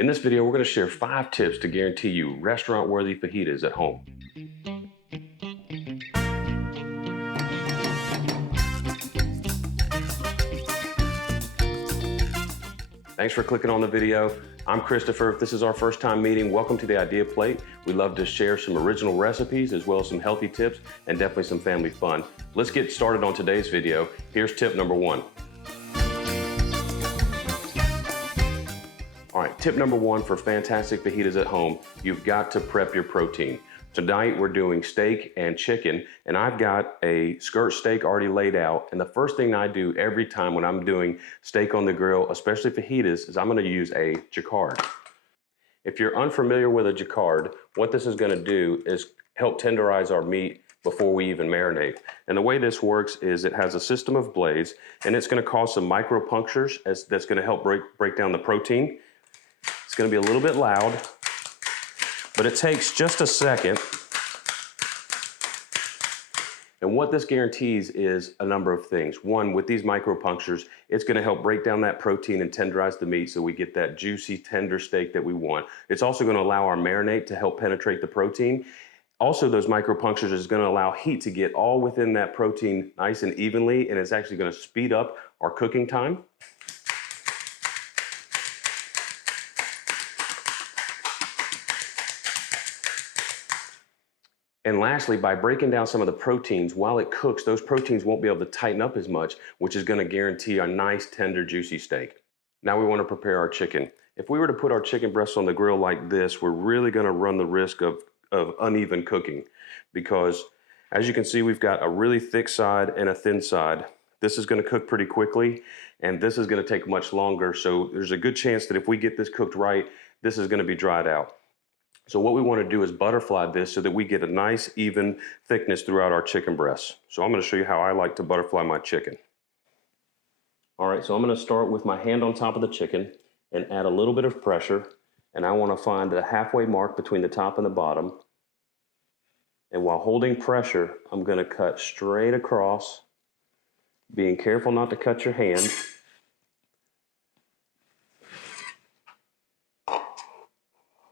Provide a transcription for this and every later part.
In this video, we're going to share 5 tips to guarantee you restaurant-worthy fajitas at home. Thanks for clicking on the video. I'm Christopher. If this is our first time meeting, welcome to the Idea Plate. We love to share some original recipes as well as some healthy tips and definitely some family fun. Let's get started on today's video. Here's tip number 1. All right, tip number 1 for fantastic fajitas at home, you've got to prep your protein. Tonight we're doing steak and chicken, and I've got a skirt steak already laid out. And the first thing I do every time when I'm doing steak on the grill, especially fajitas, is I'm gonna use a jacquard. If you're unfamiliar with a jacquard, what this is gonna do is help tenderize our meat before we even marinate. And the way this works is it has a system of blades, and it's gonna cause some micro punctures that's gonna help break down the protein. It's gonna be a little bit loud, but it takes just a second. And what this guarantees is a number of things. One, with these micro punctures, it's gonna help break down that protein and tenderize the meat so we get that juicy, tender steak that we want. It's also gonna allow our marinade to help penetrate the protein. Also, those micro punctures is gonna allow heat to get all within that protein nice and evenly, and it's actually gonna speed up our cooking time. And lastly, by breaking down some of the proteins, while it cooks, those proteins won't be able to tighten up as much, which is gonna guarantee a nice, tender, juicy steak. Now we wanna prepare our chicken. If we were to put our chicken breasts on the grill like this, we're really gonna run the risk of uneven cooking, because as you can see, we've got a really thick side and a thin side. This is gonna cook pretty quickly, and this is gonna take much longer, so there's a good chance that if we get this cooked right, this is gonna be dried out. So what we want to do is butterfly this so that we get a nice even thickness throughout our chicken breasts. So I'm going to show you how I like to butterfly my chicken. All right, so I'm going to start with my hand on top of the chicken and add a little bit of pressure. And I want to find the halfway mark between the top and the bottom. And while holding pressure, I'm going to cut straight across, being careful not to cut your hand.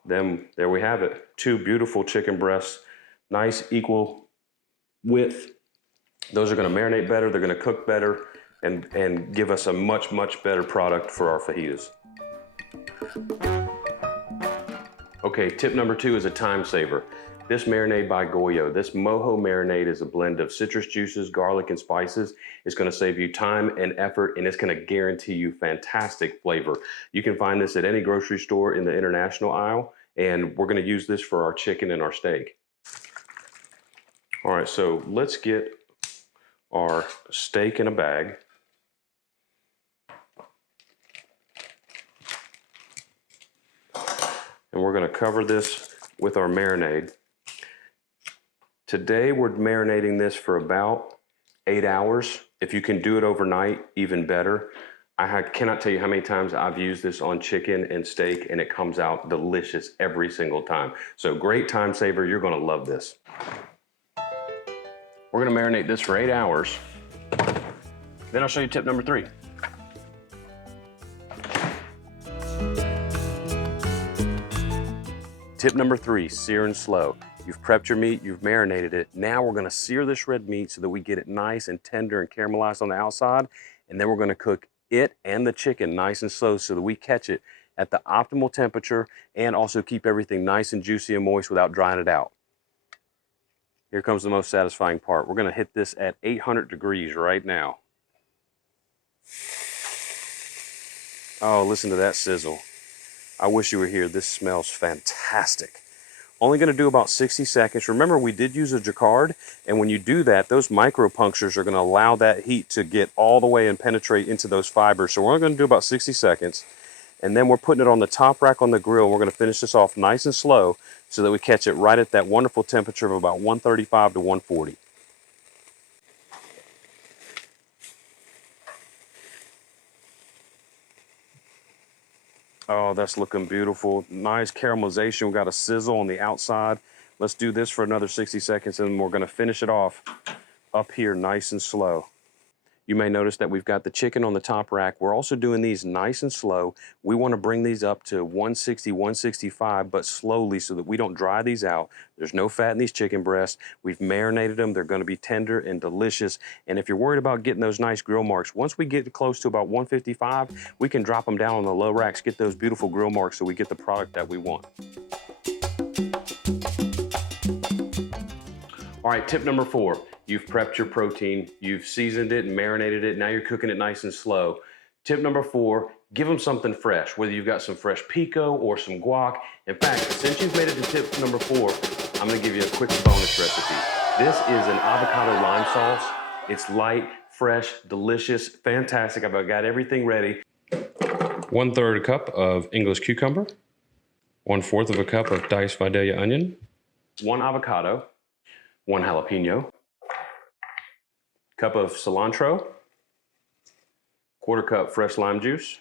Then there we have it, 2 beautiful chicken breasts, nice equal width. Those are gonna marinate better, they're gonna cook better, and give us a much, much better product for our fajitas. Okay, tip number 2 is a time saver. This marinade by Goyo, this mojo marinade is a blend of citrus juices, garlic, and spices. It's gonna save you time and effort, and it's gonna guarantee you fantastic flavor. You can find this at any grocery store in the international aisle, and we're gonna use this for our chicken and our steak. All right, so let's get our steak in a bag. And we're gonna cover this with our marinade. Today we're marinating this for about 8 hours. If you can do it overnight, even better. I cannot tell you how many times I've used this on chicken and steak, and it comes out delicious every single time. So great time saver, you're gonna love this. We're gonna marinate this for 8 hours. Then I'll show you tip number 3. Tip number 3, sear and slow. You've prepped your meat, you've marinated it. Now we're gonna sear this red meat so that we get it nice and tender and caramelized on the outside. And then we're gonna cook it and the chicken nice and slow so that we catch it at the optimal temperature and also keep everything nice and juicy and moist without drying it out. Here comes the most satisfying part. We're gonna hit this at 800 degrees right now. Oh, listen to that sizzle. I wish you were here. This smells fantastic. Only going to do about 60 seconds. Remember, we did use a jacquard, and when you do that, those micro punctures are going to allow that heat to get all the way and penetrate into those fibers. So we're only going to do about 60 seconds, and then we're putting it on the top rack on the grill, and we're going to finish this off nice and slow so that we catch it right at that wonderful temperature of about 135 to 140. Oh, that's looking beautiful. Nice caramelization. We got a sizzle on the outside. Let's do this for another 60 seconds, and we're gonna finish it off up here nice and slow. You may notice that we've got the chicken on the top rack. We're also doing these nice and slow. We want to bring these up to 160, 165, but slowly so that we don't dry these out. There's no fat in these chicken breasts. We've marinated them. They're going to be tender and delicious. And if you're worried about getting those nice grill marks, once we get close to about 155, we can drop them down on the low racks, get those beautiful grill marks so we get the product that we want. All right, tip number 4. You've prepped your protein, you've seasoned it and marinated it, now you're cooking it nice and slow. Tip number 4, give them something fresh, whether you've got some fresh pico or some guac. In fact, since you've made it to tip number 4, I'm gonna give you a quick bonus recipe. This is an avocado lime sauce. It's light, fresh, delicious, fantastic. I've got everything ready. 1/3 cup of English cucumber, 1/4 of a cup of diced Vidalia onion, 1 avocado, 1 jalapeno, cup of cilantro, 1/4 cup fresh lime juice,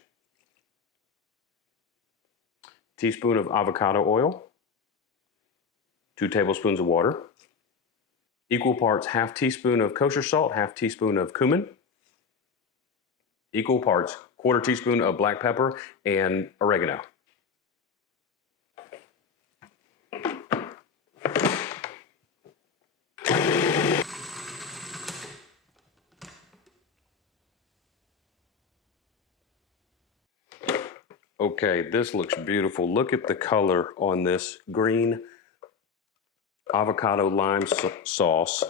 teaspoon of avocado oil, 2 tablespoons of water, equal parts 1/2 teaspoon of kosher salt, 1/2 teaspoon of cumin, equal parts 1/4 teaspoon of black pepper and oregano. Okay, this looks beautiful. Look at the color on this green avocado lime sauce.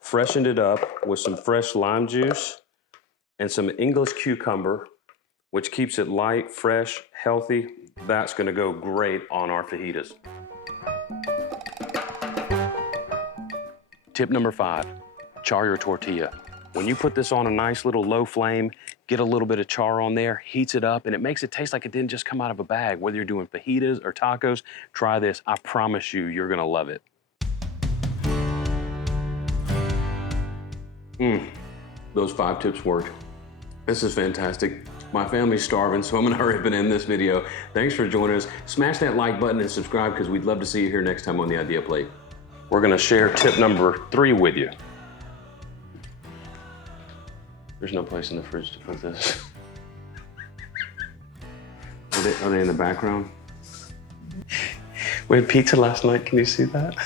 Freshened it up with some fresh lime juice and some English cucumber, which keeps it light, fresh, healthy. That's gonna go great on our fajitas. Tip number 5, char your tortilla. When you put this on a nice little low flame, get a little bit of char on there, heats it up, and it makes it taste like it didn't just come out of a bag. Whether you're doing fajitas or tacos, try this. I promise you, you're gonna love it. Those 5 tips work. This is fantastic. My family's starving, so I'm gonna hurry up and end this video. Thanks for joining us. Smash that like button and subscribe because we'd love to see you here next time on The Idea Plate. We're gonna share tip number 3 with you. There's no place in the fridge to put this. Are they in the background? We had pizza last night, can you see that?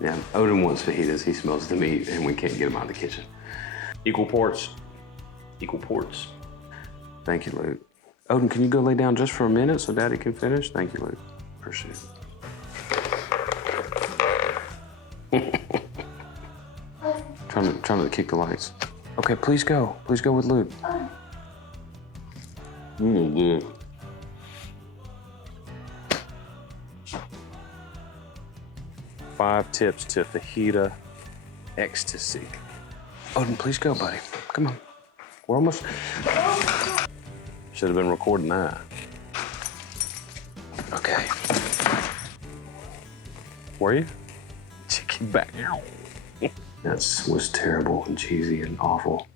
Yeah, Odin wants fajitas, he smells the meat and we can't get him out of the kitchen. Equal ports, equal ports. Thank you, Luke. Odin, can you go lay down just for a minute so Daddy can finish? Thank you, Luke, appreciate it. Trying to kick the lights. Okay, please go with Luke. Good. 5 tips to fajita ecstasy. Odin, please go, buddy. Come on. We're almost. Should have been recording that. Okay. Were you? Chicken back. That was terrible and cheesy and awful.